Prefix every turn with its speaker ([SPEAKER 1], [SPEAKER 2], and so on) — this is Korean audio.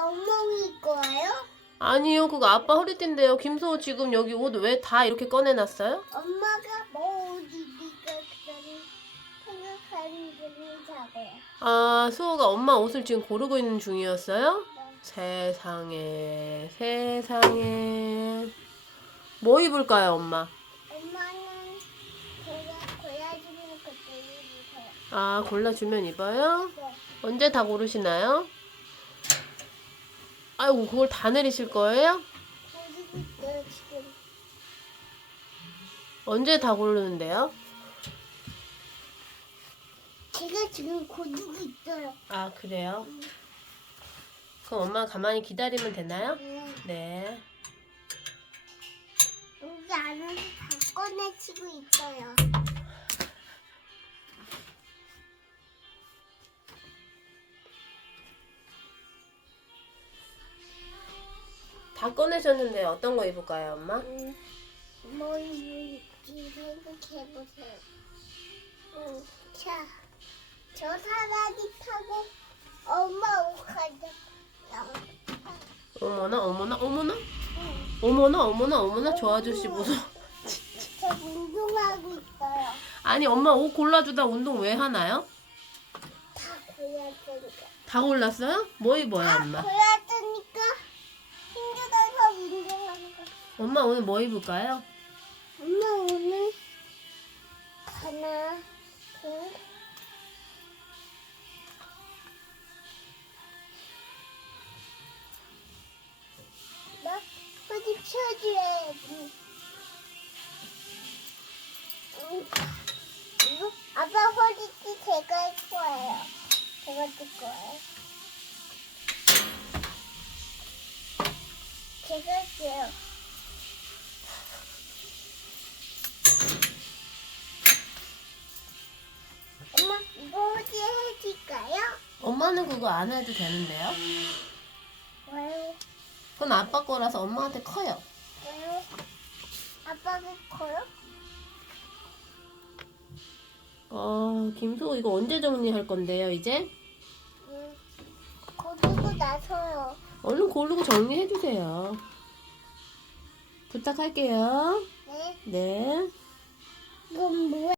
[SPEAKER 1] 멍멍이 거예요?
[SPEAKER 2] 아니요, 그거 아빠 허리띠인데요. 김소호 지금 여기 옷 왜 다 이렇게 꺼내놨어요?
[SPEAKER 1] 엄마가 뭐 생각하는 자고요.
[SPEAKER 2] 아, 수호가 엄마 옷을 지금 고르고 있는 중이었어요?
[SPEAKER 1] 네.
[SPEAKER 2] 세상에, 세상에. 뭐 입을까요, 엄마?
[SPEAKER 1] 엄마는 제가 골라주면 그때 입으세요.
[SPEAKER 2] 아, 골라주면 입어요?
[SPEAKER 1] 네.
[SPEAKER 2] 언제 다 고르시나요? 아이고, 그걸 다 내리실 거예요?
[SPEAKER 1] 고르고 있어요 지금.
[SPEAKER 2] 언제 다 고르는데요?
[SPEAKER 1] 제가 지금 고르고 있어요.
[SPEAKER 2] 아, 그래요? 그럼 엄마 가만히 기다리면 되나요?
[SPEAKER 1] 네.
[SPEAKER 2] 네.
[SPEAKER 1] 여기 안에서 다 꺼내치고 있어요.
[SPEAKER 2] 다 꺼내셨는데 어떤 거 입을까요, 엄마?
[SPEAKER 1] 음, 뭐 입을지 생각해보세요. 음, 자, 저 사다리 타고 엄마 옷 가자.
[SPEAKER 2] 어머나, 어머나, 어머나?
[SPEAKER 1] 응.
[SPEAKER 2] 어머나, 어머나, 어머나, 저 아저씨 무서워.
[SPEAKER 1] 저 운동하고 있어요.
[SPEAKER 2] 아니, 엄마 옷 골라주다 운동 왜 하나요?
[SPEAKER 1] 다 골랐으니까.
[SPEAKER 2] 다 골랐어요? 뭐 입어요,
[SPEAKER 1] 다
[SPEAKER 2] 엄마?
[SPEAKER 1] 골랐으니까 힘들어서 운동하는 거.
[SPEAKER 2] 엄마 오늘 뭐 입을까요?
[SPEAKER 1] 엄마 오늘 하나, 둘, 나. 음, 이거 아빠 허리띠 제가 할 거예요. 제가 뜰 거예요. 제가 할게요. 어디 해줄까요?
[SPEAKER 2] 엄마는 그거 안 해도 되는데요?
[SPEAKER 1] 왜요?
[SPEAKER 2] 그건 아빠 거라서 엄마한테 커요.
[SPEAKER 1] 왜요? 아빠가 커요?
[SPEAKER 2] 어, 김소호 이거 언제 정리할 건데요, 이제?
[SPEAKER 1] 응. 거두고 나서요.
[SPEAKER 2] 얼른 고르고 정리해 주세요. 부탁할게요.
[SPEAKER 1] 네.
[SPEAKER 2] 네.
[SPEAKER 1] 이건 뭐야?